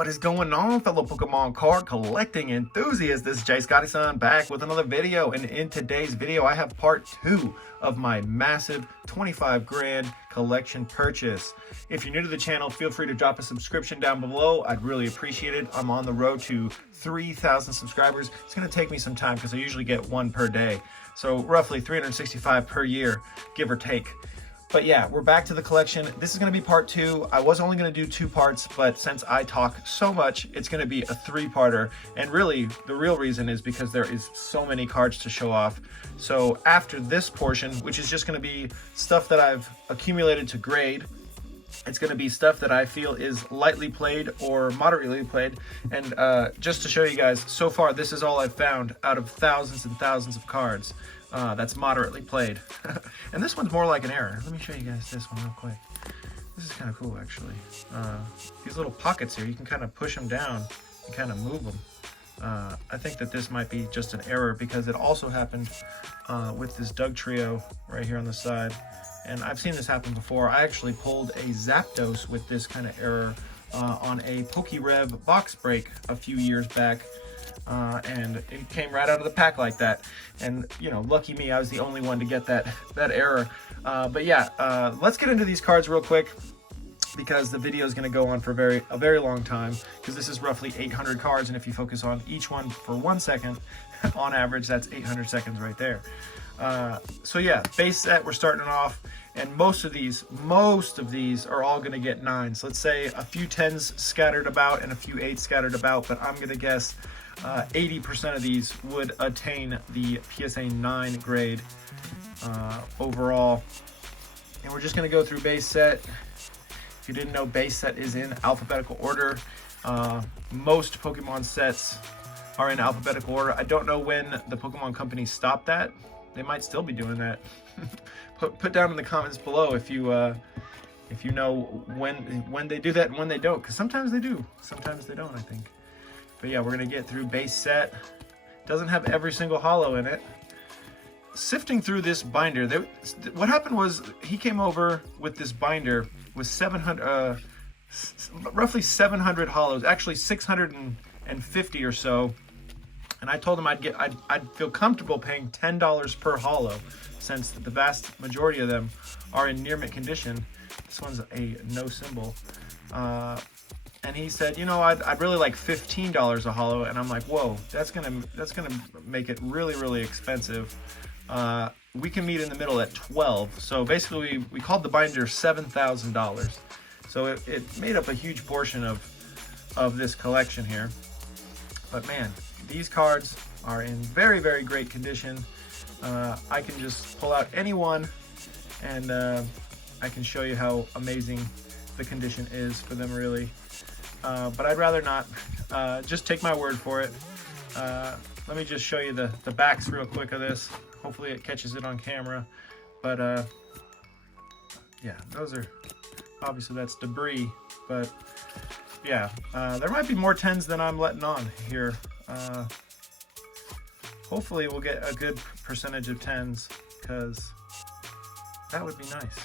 What is going on, fellow Pokemon card collecting enthusiasts? This is Jay Scotty-san back with another video, and in today's video I have part 2 of my massive 25 grand collection purchase. If you're new to the channel, feel free to drop a subscription down below. I'd really appreciate it. I'm on the road to 3,000 subscribers. It's going to take me some time because I usually get one per day, so roughly 365 per year, give or take. But yeah, we're back to the collection. This is going to be part 2. I was only going to do 2 parts, but since I talk so much, it's going to be a 3-parter. And really, the real reason is because there is so many cards to show off. So after this portion, which is just going to be stuff that I've accumulated to grade, it's going to be stuff that I feel is lightly played or moderately played. And just to show you guys, so far this is all I've found out of thousands and thousands of cards. That's moderately played. And this one's more like an error. Let me show you guys this one real quick. This is kind of cool, actually. These little pockets here, you can kind of push them down and kind of move them. I think that this might be just an error because it also happened with this Doug Trio right here on the side. And I've seen this happen before. I actually pulled a Zapdos with this kind of error on a PokéRev box break a few years back. And it came right out of the pack like that. And, you know, lucky me, I was the only one to get that error. But yeah, let's get into these cards real quick because the video is going to go on for a very long time because this is roughly 800 cards. And if you focus on each one for 1 second, on average, that's 800 seconds right there. So yeah, base set, we're starting off. And most of these are all going to get 9s. Let's say a few 10s scattered about and a few 8s scattered about, but I'm going to guess 80% of these would attain the PSA 9 grade overall. And we're just going to go through base set. If you didn't know, base set is in alphabetical order. Most Pokemon sets are in alphabetical order. I don't know when the Pokemon company stopped that. They might still be doing that. Put down in the comments below if you know when they do that and when they don't, because sometimes they do, sometimes they don't, I think. But yeah, we're gonna get through base set. Doesn't have every single holo in it. Sifting through this binder, what happened was he came over with this binder with 700, roughly 700 holos, actually 650 or so. And I told him I'd feel comfortable paying $10 per holo, since the vast majority of them are in near mint condition. This one's a no symbol. And he said, you know, I'd really like $15 a holo. And I'm like, whoa, that's gonna make it really, really expensive. We can meet in the middle at 12. So basically we called the binder $7,000. So it made up a huge portion of this collection here. But man, these cards are in very, very great condition. I can just pull out any one and I can show you how amazing the condition is for them, really. But I'd rather not. Just take my word for it. Let me just show you the backs real quick of this. Hopefully it catches it on camera. But yeah, those are, obviously that's debris, but yeah, there might be more 10s than I'm letting on here. Hopefully we'll get a good percentage of 10s, because that would be nice.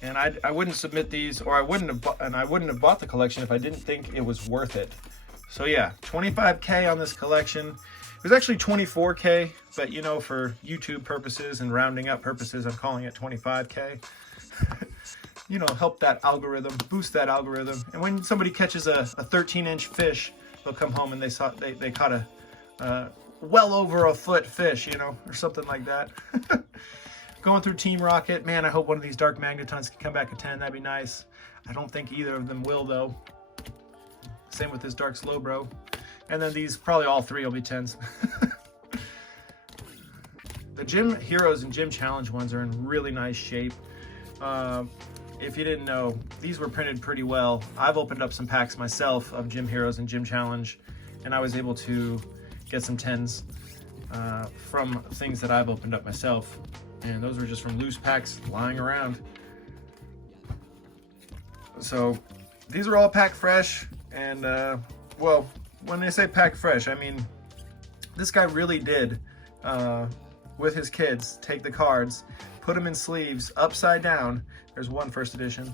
And I wouldn't submit these, or I wouldn't have bought the collection if I didn't think it was worth it. So yeah, 25K on this collection. It was actually 24K, but you know, for YouTube purposes and rounding up purposes, I'm calling it 25K. You know, help that algorithm, boost that algorithm. And when somebody catches a 13-inch fish, they'll come home and they caught a well over a foot fish, you know, or something like that. Going through Team Rocket, man, I hope one of these Dark Magnetons can come back at 10. That'd be nice. I don't think either of them will, though. Same with this Dark Slowbro. And then these, probably all 3 will be 10s. The Gym Heroes and Gym Challenge ones are in really nice shape. If you didn't know, these were printed pretty well. I've opened up some packs myself of Gym Heroes and Gym Challenge, and I was able to get some 10s from things that I've opened up myself. And those were just from loose packs lying around. So these are all pack fresh. And well, when they say pack fresh, I mean, this guy really did, with his kids, take the cards, put them in sleeves upside down. There's one first edition.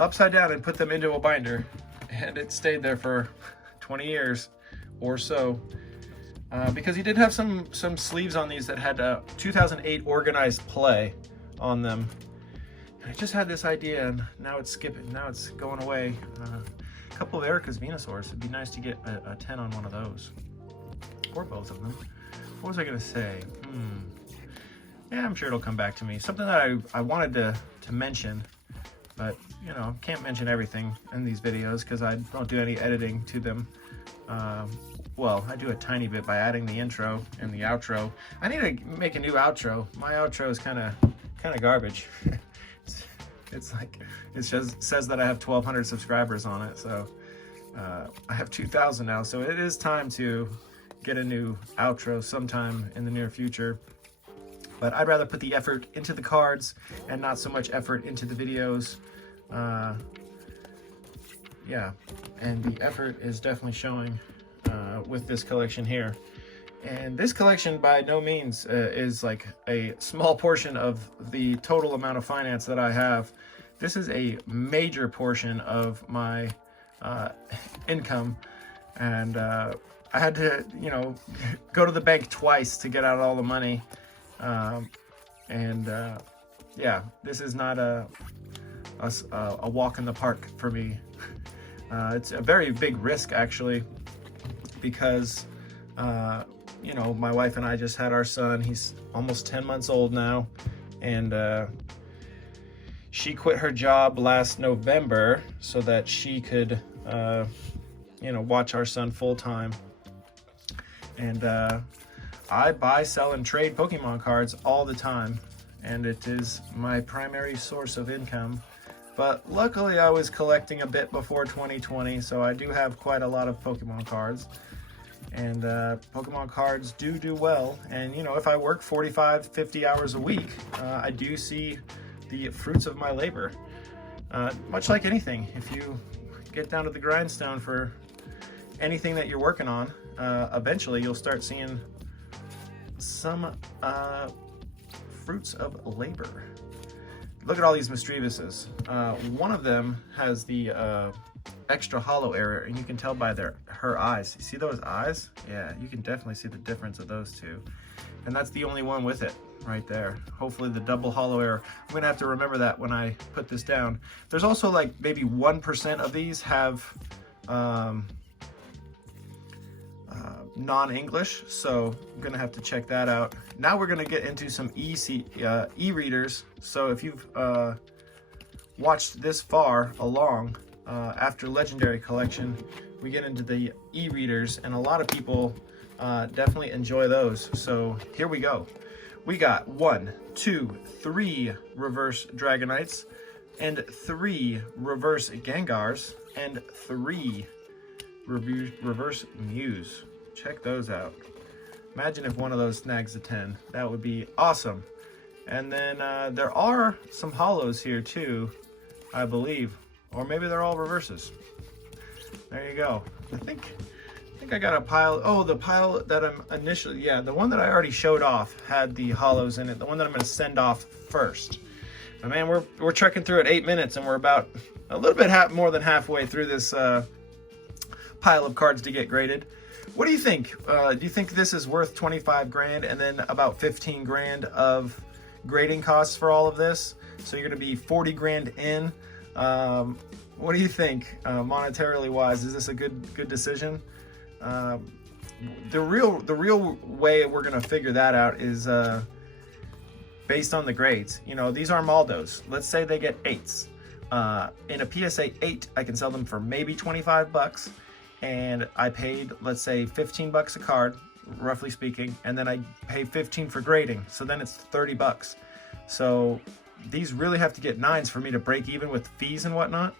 upside down and put them into a binder, and it stayed there for 20 years or so. Because he did have some sleeves on these that had 2008 organized play on them. And I just had this idea, and now it's skipping. Now it's going away. A couple of Erica's Venusaurs. It'd be nice to get a 10 on one of those, or both of them. What was I gonna say? Yeah, I'm sure it'll come back to me. Something that I wanted to mention, but you know, can't mention everything in these videos because I don't do any editing to them. Well, I do a tiny bit by adding the intro and the outro. I need to make a new outro. My outro is kind of garbage. It's like, it just says that I have 1,200 subscribers on it. So I have 2,000 now. So it is time to get a new outro sometime in the near future. But I'd rather put the effort into the cards and not so much effort into the videos. Yeah, and the effort is definitely showing with this collection here. And this collection by no means is like a small portion of the total amount of finance that I have. This is a major portion of my income, and I had to, you know, go to the bank twice to get out all the money. Yeah, this is not a walk in the park for me. It's a very big risk actually, because you know, my wife and I just had our son. He's almost 10 months old now, and she quit her job last November so that she could you know, watch our son full time. And I buy, sell, and trade Pokemon cards all the time, and it is my primary source of income. But luckily I was collecting a bit before 2020, so I do have quite a lot of Pokemon cards. And Pokemon cards do well. And you know, if I work 45, 50 hours a week, I do see the fruits of my labor. Much like anything, if you get down to the grindstone for anything that you're working on, eventually you'll start seeing some fruits of labor. Look at all these Misdreavuses. One of them has the extra hollow area, and you can tell by her eyes. You see those eyes? Yeah, you can definitely see the difference of those two. And that's the only one with it right there. Hopefully the double hollow area. I'm gonna have to remember that when I put this down. There's also like maybe 1% of these have non-English, so I'm gonna have to check that out. Now we're gonna get into some e-readers. So if you've watched this far along, after Legendary Collection, we get into the e-readers, and a lot of people definitely enjoy those. So here we go. We got 1, 2, 3 reverse Dragonites, and 3 reverse Gengars, and 3 reverse Mews. Check those out. Imagine if one of those snags a 10. That would be awesome. And then there are some hollows here too, I believe. Or maybe they're all reverses. There you go. I think I got a pile. Oh, the pile that I'm initially, yeah, the one that I already showed off had the hollows in it. The one that I'm going to send off first. And man, we're trekking through at 8 minutes, and we're about a little bit more than halfway through this pile of cards to get graded. What do you think? Do you think this is worth 25 grand and then about 15 grand of grading costs for all of this? So you're going to be 40 grand in. What do you think, monetarily wise? Is this a good decision? The real way we're gonna figure that out is based on the grades. You know, these are Maldos. Let's say they get 8s. In a PSA 8, I can sell them for maybe 25 bucks, and I paid, let's say, 15 bucks a card, roughly speaking, and then I pay 15 for grading. So then it's 30 bucks. So these really have to get 9s for me to break even with fees and whatnot.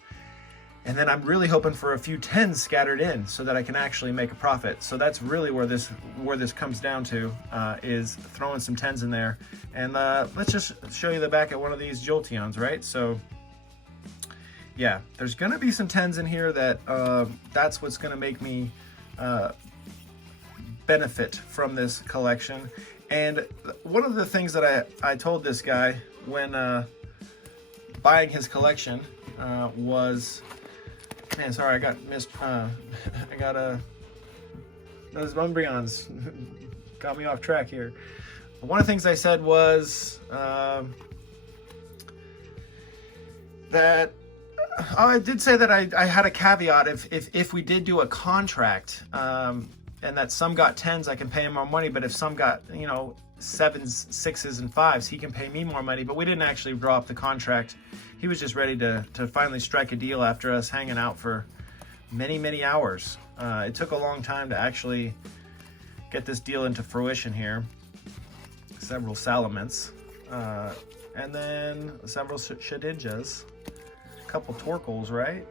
And then I'm really hoping for a few 10s scattered in so that I can actually make a profit. So that's really where this comes down to, is throwing some 10s in there. And let's just show you the back at one of these Jolteons, right? So yeah, there's gonna be some 10s in here that that's what's gonna make me benefit from this collection. And one of the things that I told this guy when buying his collection was, man, sorry, I got those Umbreons got me off track here. One of the things I said was that I did say that I had a caveat if we did do a contract, and that some got 10s, I can pay him more money, but if some got, you know, 7s, 6s, and 5s, he can pay me more money. But we didn't actually draw up the contract. He was just ready to finally strike a deal after us hanging out for many hours. It took a long time to actually get this deal into fruition here. Several Salamence, and then several Shedinjas, a couple Torkoals, right?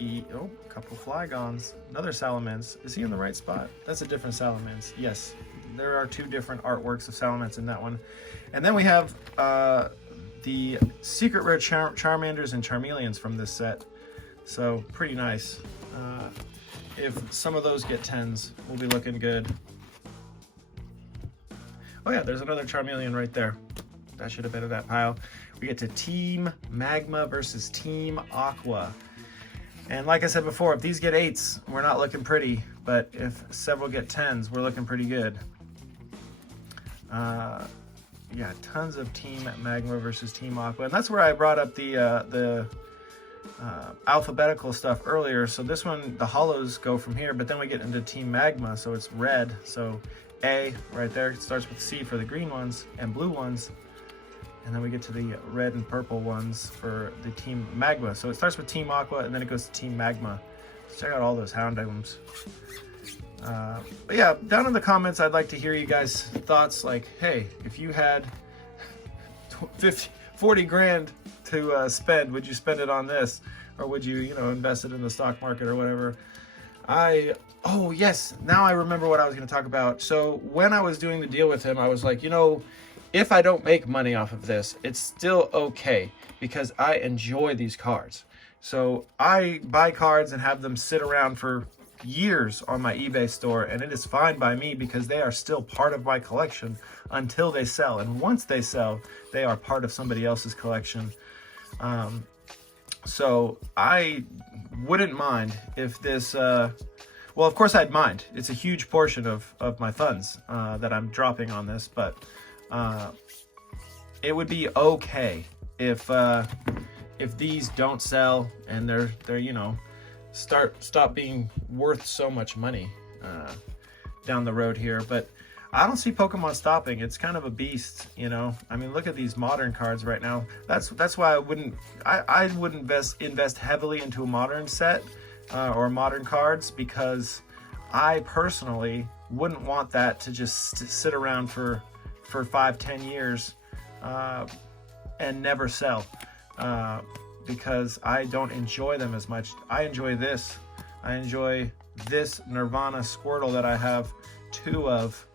A couple Flygons, another Salamence. Is he in the right spot? That's a different Salamence. Yes, there are 2 different artworks of Salamence in that one. And then we have the secret rare Charmanders and Charmeleons from this set. So pretty nice. If some of those get 10s, we'll be looking good. Oh yeah, there's another Charmeleon right there. That should have been in that pile. We get to Team Magma versus Team Aqua. And like I said before, if these get 8s, we're not looking pretty. But if several get 10s, we're looking pretty good. Yeah, tons of Team Magma versus Team Aqua. And that's where I brought up the alphabetical stuff earlier. So this one, the hollows go from here, but then we get into Team Magma, so it's red. So A right there, it starts with C for the green ones and blue ones. And then we get to the red and purple ones for the Team Magma. So it starts with Team Aqua and then it goes to Team Magma. So check out all those Houndooms. But yeah, down in the comments, I'd like to hear you guys' thoughts. Like, hey, if you had 40 grand to spend, would you spend it on this? Or would you, invest it in the stock market or whatever? Oh yes, now I remember what I was going to talk about. So when I was doing the deal with him, I was like, if I don't make money off of this, it's still okay because I enjoy these cards. So I buy cards and have them sit around for years on my eBay store, and it is fine by me because they are still part of my collection until they sell. And once they sell, they are part of somebody else's collection. So I wouldn't mind if this, well, of course I'd mind. It's a huge portion of my funds that I'm dropping on this, but it would be okay if these don't sell and they're stop being worth so much money down the road here. But I don't see Pokemon stopping. It's kind of a beast, I mean, look at these modern cards right now. That's why I wouldn't invest heavily into a modern set or modern cards, because I personally wouldn't want that to just sit around for 5-10 years and never sell, because I don't enjoy them as much. I enjoy this. I enjoy this Nirvana Squirtle that I have 2 of,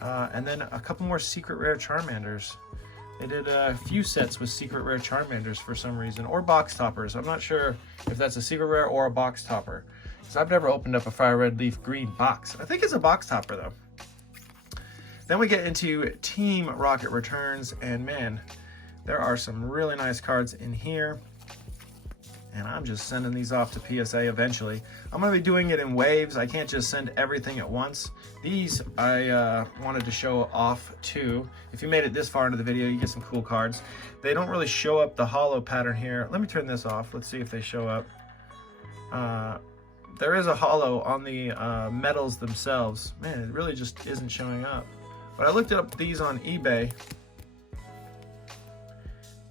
and then a couple more secret rare Charmanders. They did a few sets with secret rare Charmanders for some reason, or box toppers. I'm not sure if that's a secret rare or a box topper, because I've never opened up a Fire Red Leaf Green box. I think it's a box topper though. Then we get into Team Rocket Returns, and man, there are some really nice cards in here. And I'm just sending these off to PSA eventually. I'm going to be doing it in waves. I can't just send everything at once. These I wanted to show off too. If you made it this far into the video, you get some cool cards. They don't really show up the hollow pattern here. Let me turn this off. Let's see if they show up. There is a hollow on the metals themselves. Man, it really just isn't showing up. But I looked up these on eBay.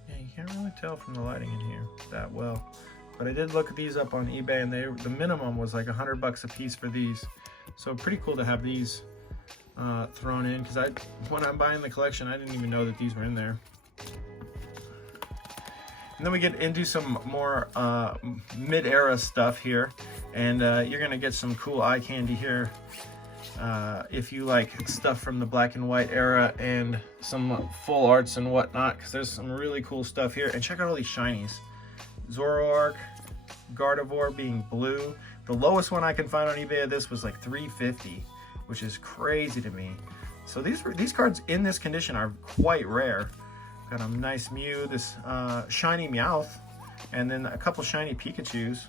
Yeah, you can't really tell from the lighting in here that well. But I did look these up on eBay, and the minimum was like $100 a piece for these. So pretty cool to have these thrown in, because when I'm buying the collection, I didn't even know that these were in there. And then we get into some more mid-era stuff here, and you're gonna get some cool eye candy here if you like stuff from the black and white era and some full arts and whatnot, because there's some really cool stuff here. And check out all these shinies. Zoroark, Gardevoir being blue. The lowest one I can find on eBay of this was like $350, which is crazy to me. So these cards in this condition are quite rare. Got a nice Mew, this shiny Meowth. And then a couple shiny Pikachus.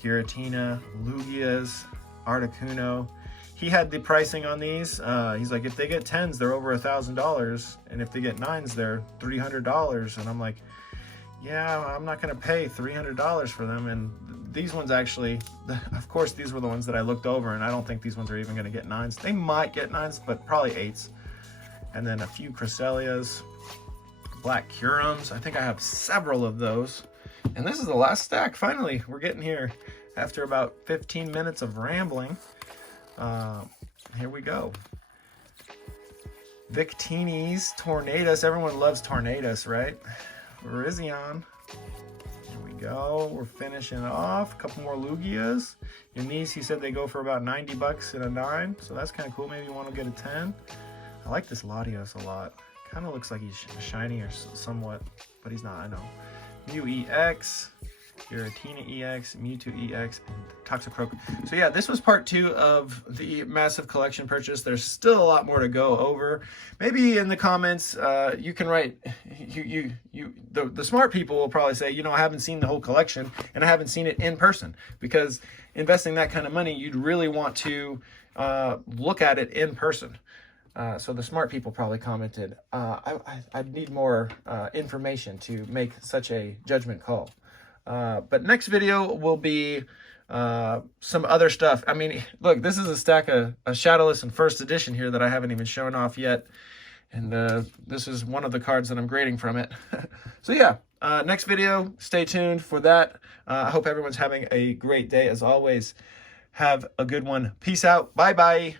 Giratina, Lugias, Articuno. He had the pricing on these. He's like, if they get 10s, they're over $1,000. And if they get 9s, they're $300. And I'm like, yeah, I'm not gonna pay $300 for them. And these ones actually, of course, these were the ones that I looked over, and I don't think these ones are even gonna get 9s. They might get 9s, but probably 8s. And then a few Cresselias, Black Curums. I think I have several of those. And this is the last stack. Finally, we're getting here after about 15 minutes of rambling. Here we go. Victini's, Tornadus. Everyone loves Tornadus, right? Virizion. Here we go. We're finishing off. A couple more Lugias. In these, he said they go for about 90 bucks in a 9. So that's kind of cool. Maybe you want to get a 10. I like this Latios a lot. Kind of looks like he's shiny or somewhat, but he's not, I know. Mew EX, Giratina EX, Mewtwo EX, and Toxicroak. So yeah, this was part 2 of the massive collection purchase. There's still a lot more to go over. Maybe in the comments, you can write, the smart people will probably say, you know, I haven't seen the whole collection and I haven't seen it in person, because investing that kind of money, you'd really want to look at it in person. So the smart people probably commented, I'd need more information to make such a judgment call. But next video will be some other stuff. I mean, look, this is a stack of a Shadowless and first edition here that I haven't even shown off yet. And this is one of the cards that I'm grading from it. So yeah, next video, stay tuned for that. I hope everyone's having a great day. As always, have a good one. Peace out. Bye-bye.